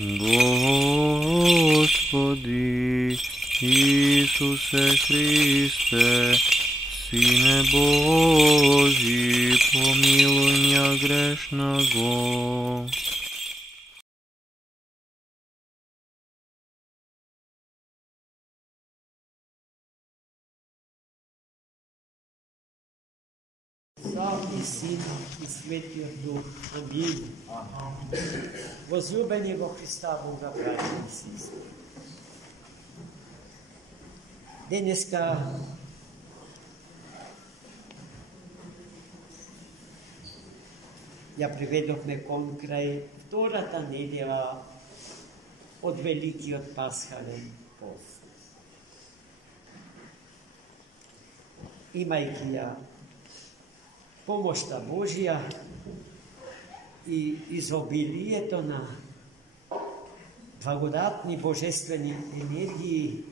Господи Исусе Христе, Сине Божий, помилуй меня грешного. Отца и Сина и Светия Дух. Аминь. Возлюбени во Христа Бога, братя и сестри. Денеска ја приведохме кон крај втората недела од Великиот Пасхален пост. Имајќи ја помошта Божија и изобилието на благодатни божествени енергии,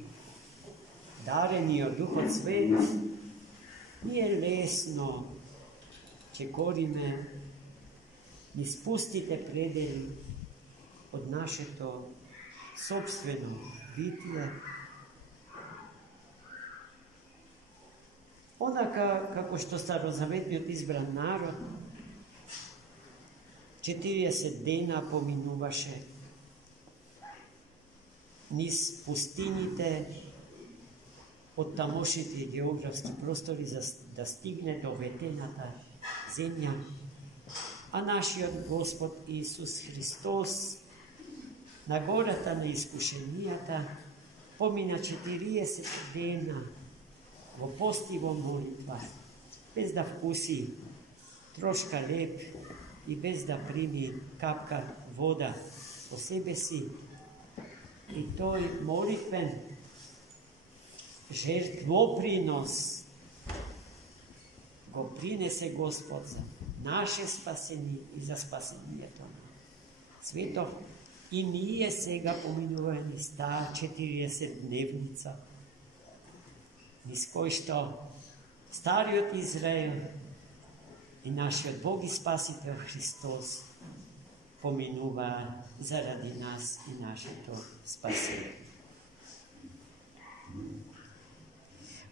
дарени од Духот Свет, ние лесно ќе кориме низ пустите предели од нашето собствено битие, онака како што старозаветниот избран народ 40 дена поминуваше низ пустините од тамошните географски простори за да стигне до ветената земја, а нашиот Господ Исус Христос на гората на искушенијата помина 40 дена во пост и во молитва, без да вкуси трошка леб и без да прими капка вода по себе си. И тој молитвен жертвопринос го принесе Господ за наше спасение и за спасението на светов. И ние сега поминуваме низ таа 40 дневница, низ кој што стариот Израел и нашиот Бог и Спасител Христос поминува заради нас и нашето спасение.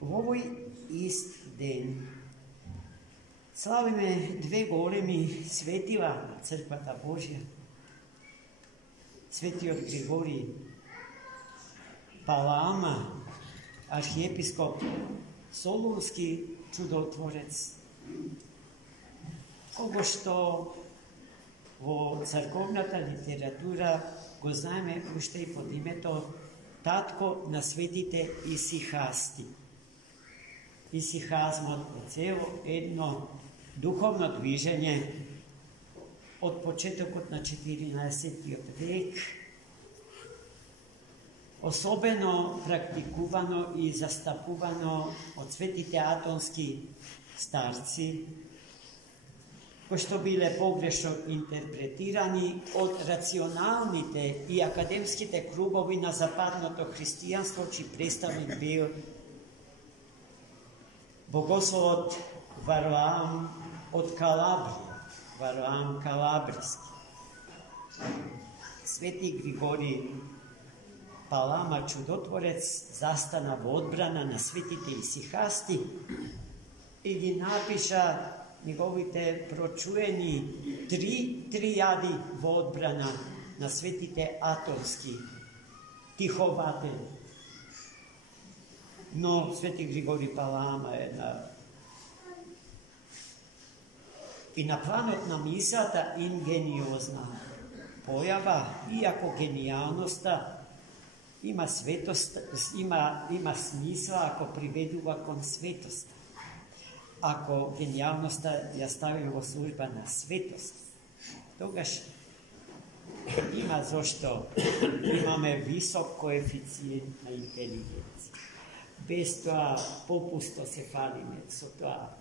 Во овој ист ден славиме две големи светила на Црквата Божја. Светиот Григорий Палама, архиепископ Солунски чудотворец, кого што во црковната литература го знаеме уште и под името татко на светите исихасти. Исихазмот е цело едно духовно движење од почетокот на 14. век, особено практикувано и застапувано од светите атонски старци, кои што биле погрешно интерпретирани од рационалните и академските кругови на западното христијанство, чиј представник бил богословот Вароам од Калабрија, Вароам Калабриски. Свети Григорий Палама чудотворец застана во одбрана на светите исихасти и ги напиша неговите прочуени три тријади во одбрана на светите атонски тихователи. Но свети Григорий Палама е и на планот на мисата ингениозна појава, иако генијалноста има светост, има смисла ако приведува кон светост. Ако генијалноста ја стави во служба на светост, тогаш има зошто имаме висок коефициент на интелигенција. Без тоа попусто се фалиме со тоа,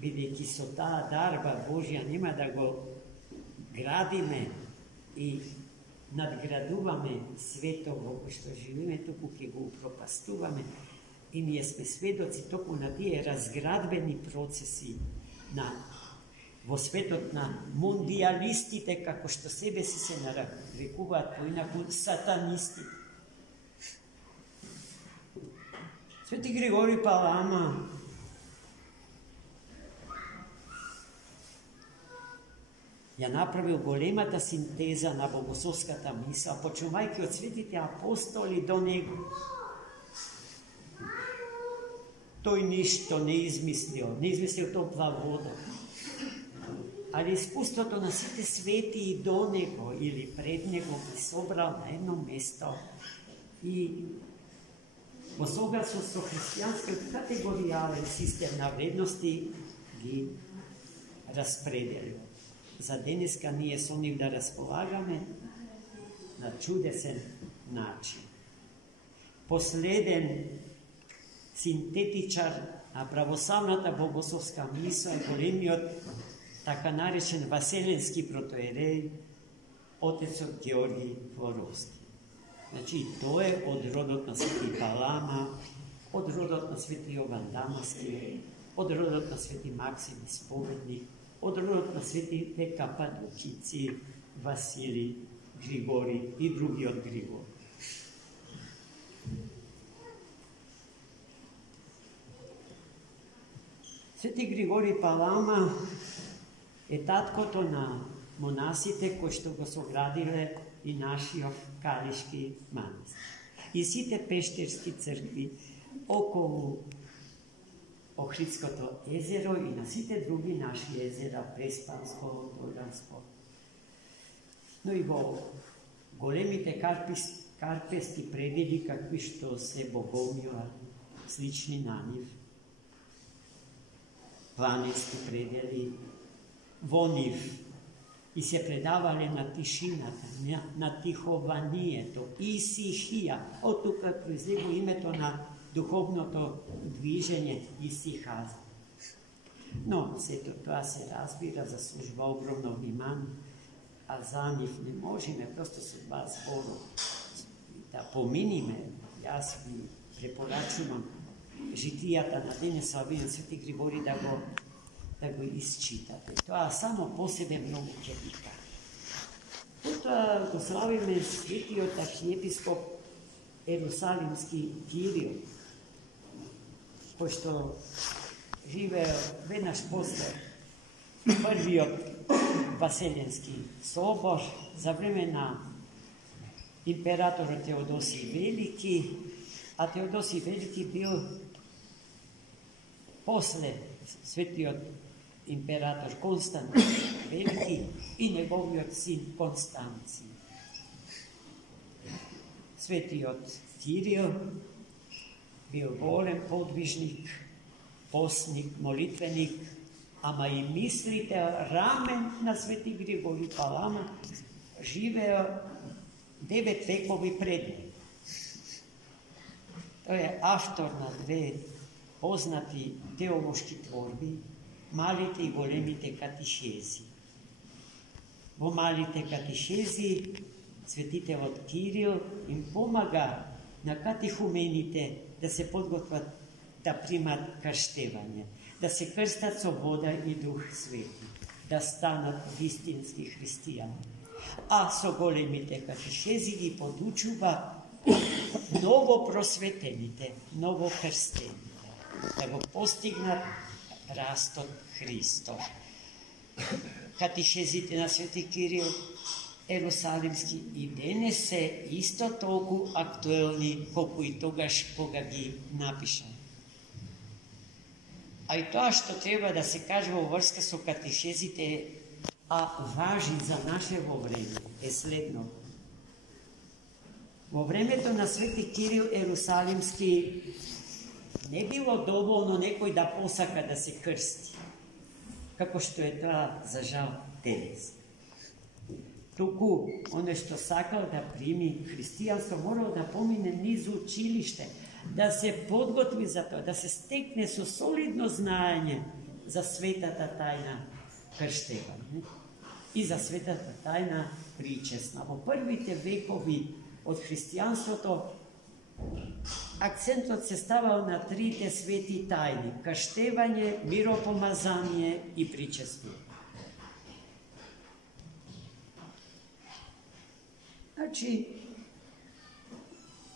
бидејќи со таа дарба Божја нема да го градиме и надградуваме светот во кој што живееме, туку ќе го упропастуваме. И ние сме сведоци токму на тие разградбени процеси на во светот на мундиалистите, како што себе си се нарекуваат поинаку сатанисти. Свети Григорий Палама ја направил големата синтеза на богословската мисла, почнувајќи од светите апостоли до него. Тој ништо не измислил топла вода. Ali iskustото на сите свети и до него или пред него ги собрал на едно место и во согласно со христијанскиот категоријален систем на вредности ги распределил. За денеска ние со нив да располагаме на чудесен начин. Последен синтетичар на православната богословска мисла е големиот така наречен васеленски протоиерей, отецот Георги Флоровски. Значи, тој е од родот на Свети Палама, од родот на Свети Јован Дамаски, од родот на Свети Максим Исповедник, од родот на светите Кападокици, Васили, Григори и другиот Григори. Свети Григорий Палама е таткото на монасите кои што го соградиле и нашиот Калишки манастир. И сите пештерски цркви околу Охридското езеро и на сите други наши езера, Преспанско, Дорганско. Но и во големите карпески предели, какви што се Богомила, слични на нив, планински предели, во нив и се предавале на тишината, на тихованието, исихија. Од тука произлегува името на духовното движење исихаза. Но сето тоа се разбира, заслужува огромно внимание, а за нив не можеме просто со два збору да поминиме. Јас ви препорачувам житијата на денеславиот Свети Григорий да го исчитате. Тоа само по себе многу ќе ви каже. Потоа го славиме светиот архиепископ Ерусалимски Кирил, кој што живеел веднаш после првиот Васеленски собор за време на императорот Теодосиј Велики, а Теодосиј Велики бил после светиот император Константин Велики и неговиот син Констанци. Светиот Кирил бил голем подвижник, постник, молитвеник, ама и мислите рамен на Свети Григорий Палама живеел 9 векови пред него. Тој е автор на две познати теолошки творби, малите и големите катихези. Во малите катихези светителот Кирил им помага на катехумените да се подготват да примат крштевање, да се крстат со вода и Дух Свети, да станат вистински христијани. А со големите катехези ги подучува ново просветените, ново крстените, да го постигнат растот Христов. Катехезите на Свети Кирил Ерусалимски и денес се исто толку актуелни колку и тогаш кога ги напишан. А и тоа што треба да се каже во врска со катехезите, а важи за нашево време, е следно. Во времето на Свети Кирил Ерусалимски не било доволно некој да посака да се крсти, како што е тоа за жал денес. Туку, оно што сакал да прими христијанство, морал да помине низ училиште, да се подготви за тоа, да се стекне со солидно знаење за светата тајна крштевање и за светата тајна причесна. Во првите векови од христијанството акцентот се ставал на трите свети тајни: крштевање, миропомазание и причество. Znači,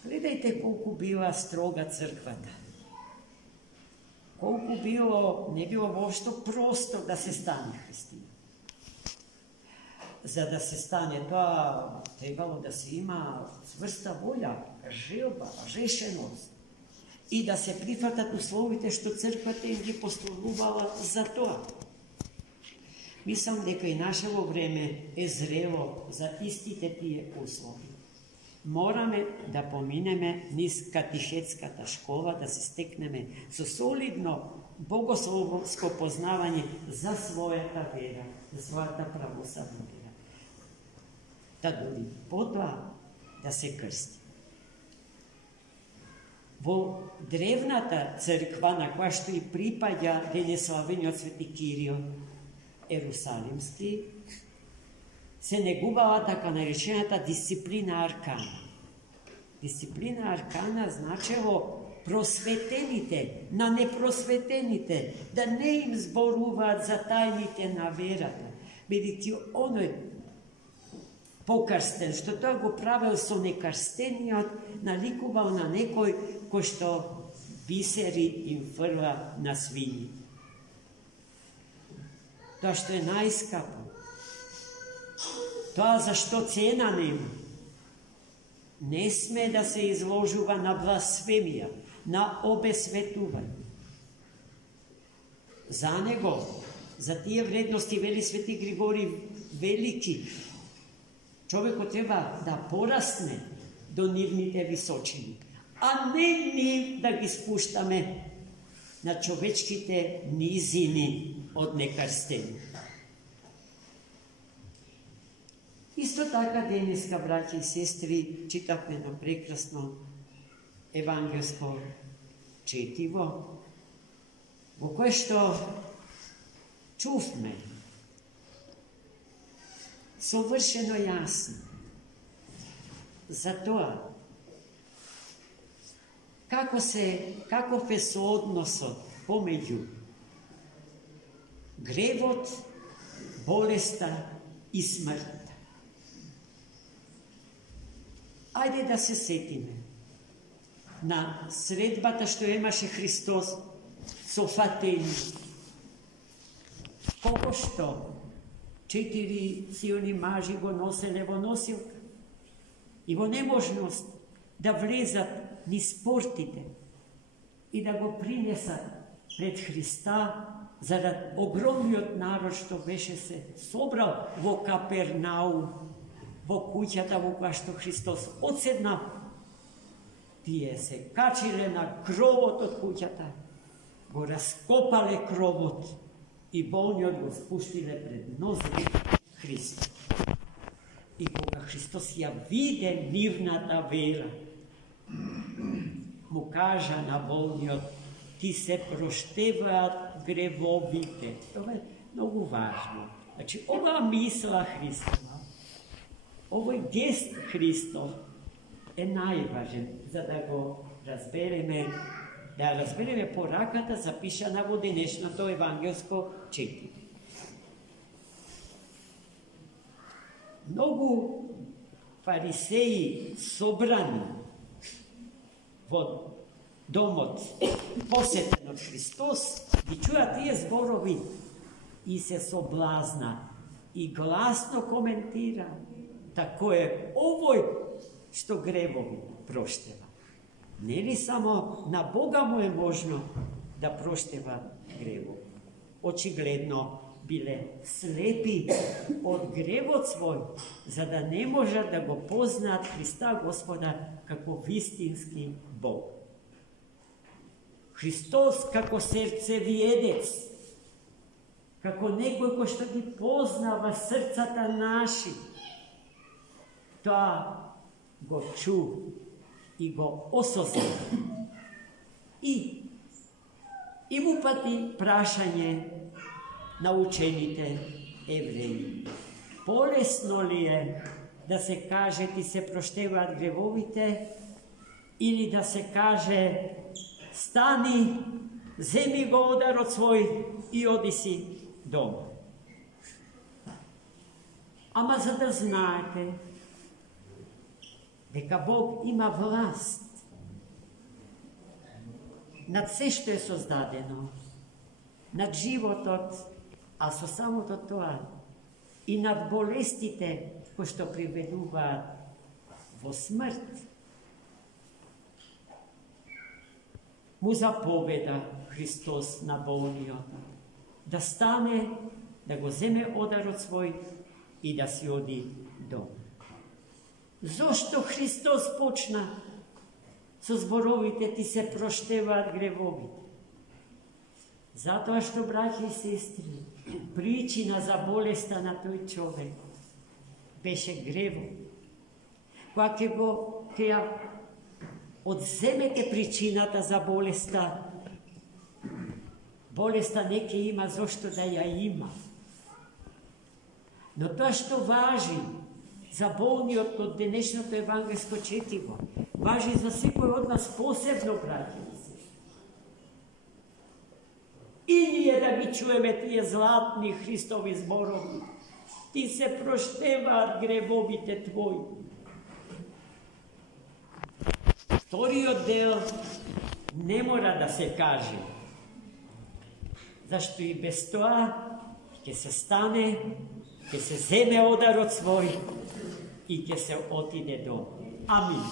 gledajte koliko bila stroga crkvata. Koliko ne bilo možda prosto da se stane hristina. Za da se stane to, trebalo da se ima čvrsta volja, želba, rešenost i da se prihvatat uslovite što crkva te je poslužovala za to. Mislim, дека и нашево време е зрело за истите тие услови. Мораме да поминеме низ катихетската школа, да се стекнеме со солидно богословско познавање за својата вера, за својата православна вера. Да доди потоа да се крсти. Во древната црква, на која што и припаѓа денеславениот свети Кирио Ерусалимски, се негувала така наречената дисциплина аркана. Дисциплина аркана значело просветените на непросветените, да не им зборуваат за тајните на верата, бидејќи оној покрстен, што тоа го правил со некрстениот, наликувал на некој кој што бисери им фрла на свињи. Тоа што е најскапо, тоа за што цена нема, не сме да се изложува на бласфемија, на обесветување. За него, за тие вредности, вели свети Григори Велики, човекот треба да порасне до нивните височини, а не ни да ги спуштаме на човечките низини од некрстени. Исто така денеска, браќи и сестри, читавме на прекрасно евангелско четиво, во кое што чувме совршено јасно за тоа каков е соодносот помеѓу гревот, болеста и смртта. Ајде да се сетиме на средбата што имаше Христос со фатени, колко што 4 силни мажи го носеле во носилка и во неможност да влезат низ портите и да го принесат пред Христа зарад огромниот народ што беше се собрал во Капернаум, во куќата во која што Христос одседна. Тие се качиле на кровот од куќата, го раскопале кровот и болниот го спуштиле пред нозете Христа. И кога Христос ја виде нивната вера, му кажа на болниот: ти се проштеваат гревовите. Това е многу важно. Значи, ова мисла Христова, овој гест Христов е најважен, за да го разбереме, да разбереме пораката запишана во денешното евангелско четиво. Многу фарисеи собрани во домот посетен од Христос ги чуа тие зборови и се соблазна и гласно коментира: тако е овој што гревови проштева. Нели само на Бога му е можно да проштева гревови? Очигледно биле слепи од гревот свој, за да не можат да го познаат Христа Господа како вистински Бог. Христос како серцевиедец, како некој кој што ги познава срцата наши, тоа го чу и го осозна. И му пати прашање на учените евреи: полесно ли е да се каже ти се проштеваат гревовите, или да се каже стани, земи го ударот свој и оди си дома? Ама за да знаете, дека Бог има власт над се што е создадено, над животот, а со самото тоа и над болестите кои што приведуваат во смрт. Му заповеда Христос на болниот да стане, да го земе одарот свој и да си оди дома. Зошто Христос почна со зборовите ти се проштеваат гревовите? Затоа што, браќи и сестри, причина за болеста на тој човек беше гревот. Кога ќе ја одземете причината за болеста, болеста не ќе има зошто да ја има. Но тоа што важи за болниот од денешното евангелско четиво, важи за секој од нас посебно, браќи и сестри. И ние да ги чуеме тие златни Христови зборови. Ти се проштеваат гревовите твои. Вториот дел не мора да се каже, зашто и без тоа ќе се стане, ќе се земе одарот свој и ќе се отиде дома. Амин.